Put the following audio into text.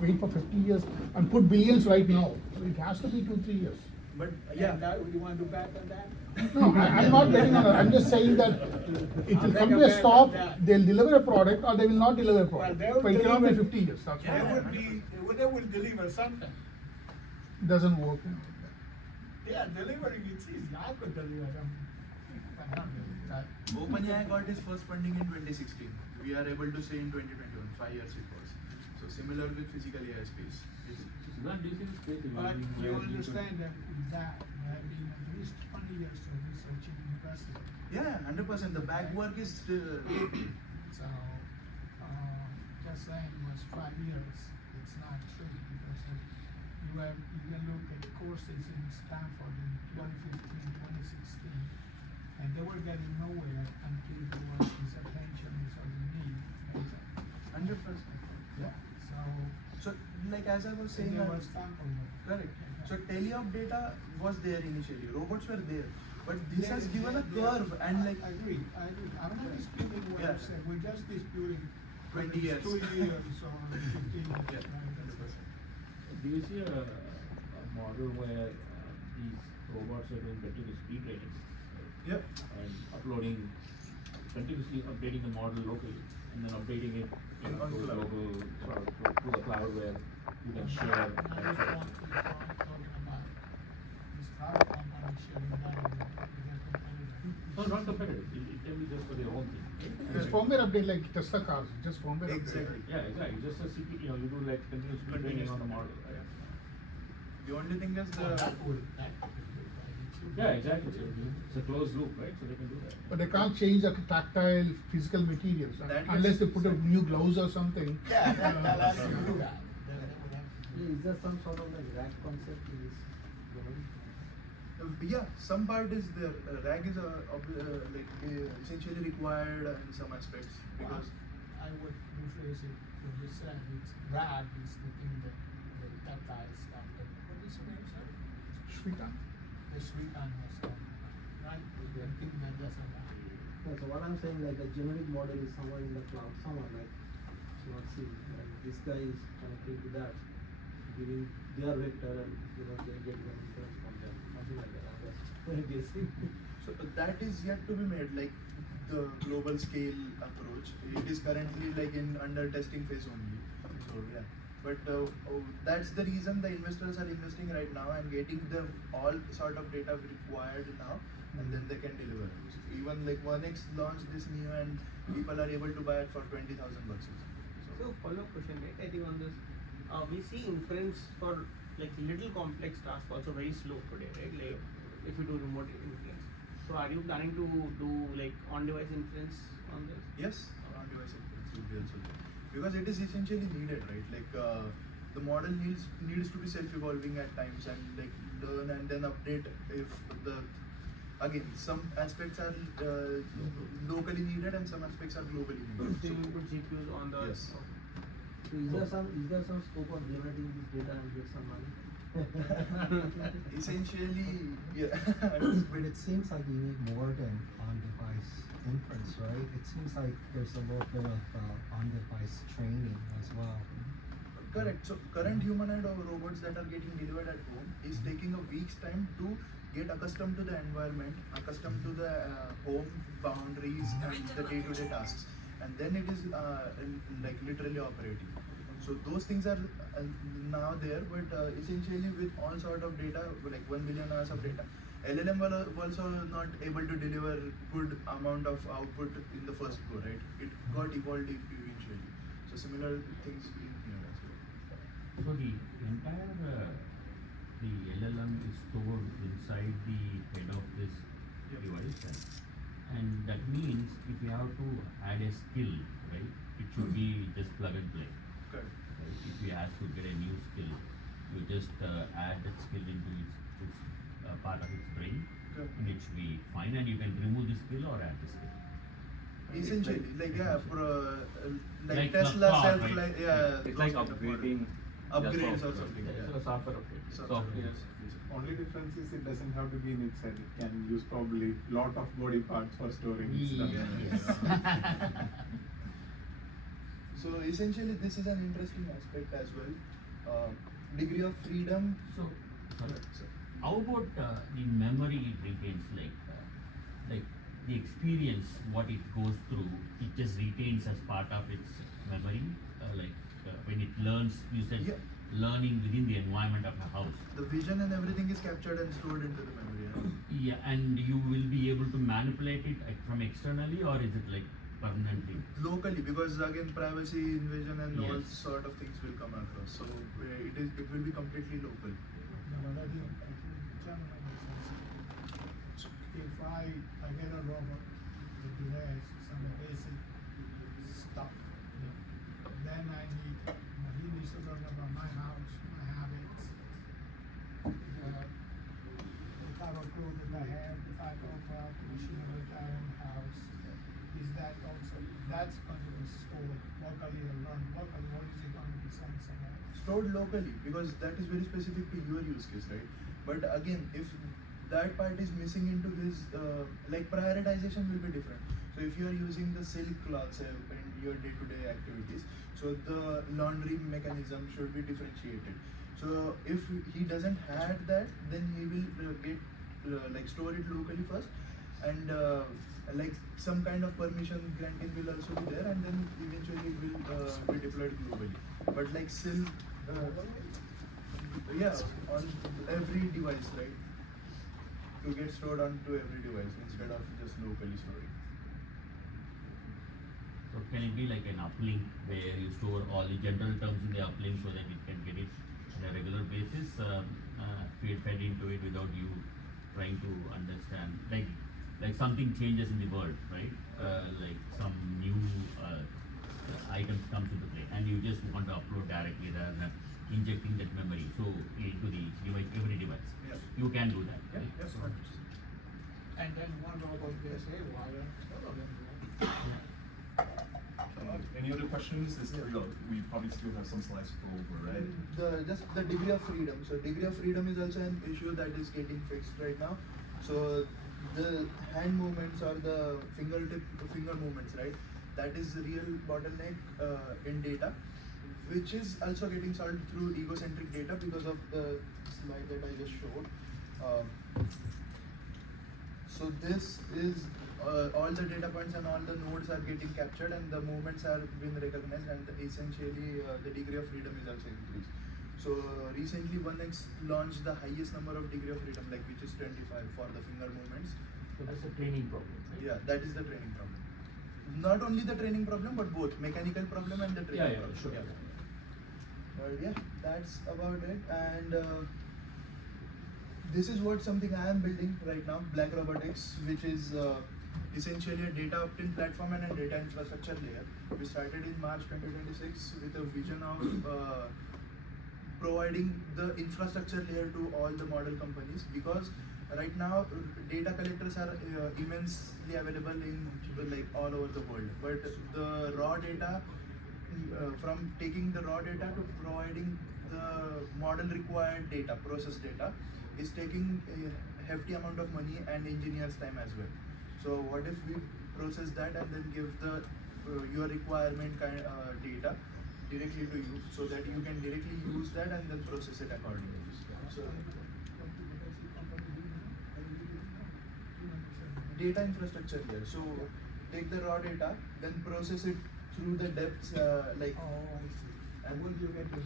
wait for 50 years and put billions right now. So it has to be 2-3 years. But Yeah, you want to back on that? No, I'm not getting on that. I'm just saying that it will come to a stop, they'll deliver a product or they will not deliver a product. Well, But it cannot be deliver- 50 years, that's They why. they will deliver something. It doesn't work. Yeah, delivering it's easy. I could deliver something. OpenAI got its first funding in 2016. We are able to say in 2021, 5 years it was. So similar with physical AI space. Not using the space. But you understand that that have been at least 20 years of research in university. Yeah, 100%. The back work is still. So, just saying was 5 years, it's not true because you can look at courses in Stanford in 2015, 2016, and they were getting nowhere until there was this attention, this other need. 100%. Yeah, So, like as I was so saying, there was Stanford. correct. So teleop data was there initially. Robots were there, but this has given a curve and like. I agree. I'm not disputing what Yeah. you said. We're just disputing 20 years. 2 years or 15 years. Yeah. Do you see a model where these robots are doing continuous speed rating? Yep. And continuously updating the model locally and then updating it On to cloud. global, sort of, to the cloud where you can share. Now and you're so on. talking about this cloud company sharing data with their competitors. No, not competitive. It can be just for their own thing. It's firmware update like Tesla cars, just firmware Exactly. update. Yeah, exactly. Just a CPU, you do like continuous speed training on the model. Right? The only thing is So that the. would be good. Yeah, exactly. It's a closed loop, right? So they can do that. But they can't change the tactile physical materials That unless they gets- put a new gloves or something. Yeah, they'll have to do that. Is there some sort of like rack concept in this domain? Yeah, some part is there. RAG is essentially required in some aspects because. I would rephrase it, what you said, it's RAG is the thing that the tactile stuff, that, what is your name, sir? Shrikant? The Srikan was talking about, right? The thing that doesn't RAG. No, so what I'm saying, like a generic model is somewhere in the cloud, somewhere like it's not seen. And this guy is connecting to that, giving their vector, and they get the inference from them, something like that. I'm just guessing. So that is yet to be made, like the global scale approach. It is currently like in under testing phase only. So yeah, but that's the reason the investors are investing right now and getting the all sort of data required now, and then they can deliver. So even like 1x launched this new, and people are able to buy it for $20,000 bucks. So follow-up question, right? I think on this, we see inference for like little complex tasks also very slow today, right? Like if you do remote inference. So are you planning to do like on-device inference on this? Yes, on-device inference will be also there. Because it is essentially needed, right? Like the model needs to be self-evolving at times and like learn and then update if the again some aspects are locally needed and some aspects are globally needed. So you put GPUs on the. Yes. So is there some scope of generating this data and get some money? Essentially, yeah. But it seems like you need more than on-device inference, right? It seems like there's a little bit of on-device training as well. Correct. So current humanoid robots that are getting delivered at home is taking a week's time to get accustomed to the environment, accustomed to the home boundaries and the day-to-day tasks, and then it is like literally operating. So those things are now there, but essentially with all sort of data, like 1 billion hours of data, LLM were also not able to deliver good amount of output in the first go, right? It got evolved eventually. So similar things in here as well. So the entire the LLM is stored inside the head of this Yep. device, and that means if you have to add a skill, right, it should be just plug and play. Correct. Right? If you have to get a new skill, you just add that skill into its part of its brain, Correct. and it should be fine, and you can remove the skill or add the skill. Essentially, like yeah, like Like Tesla the car, self, right? like yeah, It's like those kind of upgrading. upgrades the or something. Yeah, Yeah. it's a software update. Software, Yes. Only difference is it doesn't have to be in its head. It can use probably lot of body parts for storing its stuff. Yeah. So essentially, this is an interesting aspect as well. Degree of freedom. So, sorry. So, How about the memory it retains, like the experience, what it goes through, it just retains as part of its memory, when it learns, you said Yeah. learning within the environment of a house. the vision and everything is captured and stored into the memory. Yeah, and you will be able to manipulate it from externally, or is it like permanently? Locally, because again privacy invasion and all Yes. sort of things will come across. So it will be completely local. If I get a robot that has some basic stuff, then he needs to learn about my house, my habits, the type of clothes that I have, the type of machinery that I have in the house. Is that also, that's going to be stored locally or learned locally, or is it going to be sent somewhere? Stored locally, because that is very specific to your use case, right? But again, if that part is missing into his like prioritization will be different. So if you are using the silk cloths in your day-to-day activities, so the laundry mechanism should be differentiated. So if he doesn't had that, then he will get like store it locally first, and like some kind of permission granting will also be there, and then eventually it will be deployed globally. But like silk, yeah, on every device, right? To get stored onto every device instead of just locally storing. So can it be like an uplink where you store all the general terms in the uplink so that it can get it on a regular basis, fed into it without you trying to understand, like something changes in the world, right? Like some new items comes into play, and you just want to upload directly rather than injecting that memory into the device, every device. Yeah. You can do that. Yeah, Right? yes, So, 100%. And then one robot gets haywire, all of them do. Any other questions? We probably still have some slides to go over, right? The degree of freedom. So degree of freedom is also an issue that is getting fixed right now. So the hand movements or the finger movements, right? That is the real bottleneck in data, which is also getting solved through egocentric data because of the slide that I just showed. So this is all the data points and all the nodes are getting captured, and the movements are being recognized, and essentially the degree of freedom is also increased. So recently 1x launched the highest number of degree of freedom, like which is 25 for the finger movements. so that's a training problem, right? Yeah, that is the training problem. Not only the training problem, but both mechanical problem and the training problem. Sure. But yeah, that's about it. And this is what something I am building right now, Black Robotics, which is essentially a data opt-in platform and a data infrastructure layer. We started in March 2026 with a vision of providing the infrastructure layer to all the model companies, because right now data collectors are immensely available in like all over the world, but the raw data, from taking the raw data to providing the model required data, process data, is taking a hefty amount of money and engineers time as well. So what if we process that and then give the your requirement data directly to you, so that you can directly use that and then process it accordingly. So data infrastructure here. So take the raw data, then process it through the depths, like. Oh, I see. And when do you get the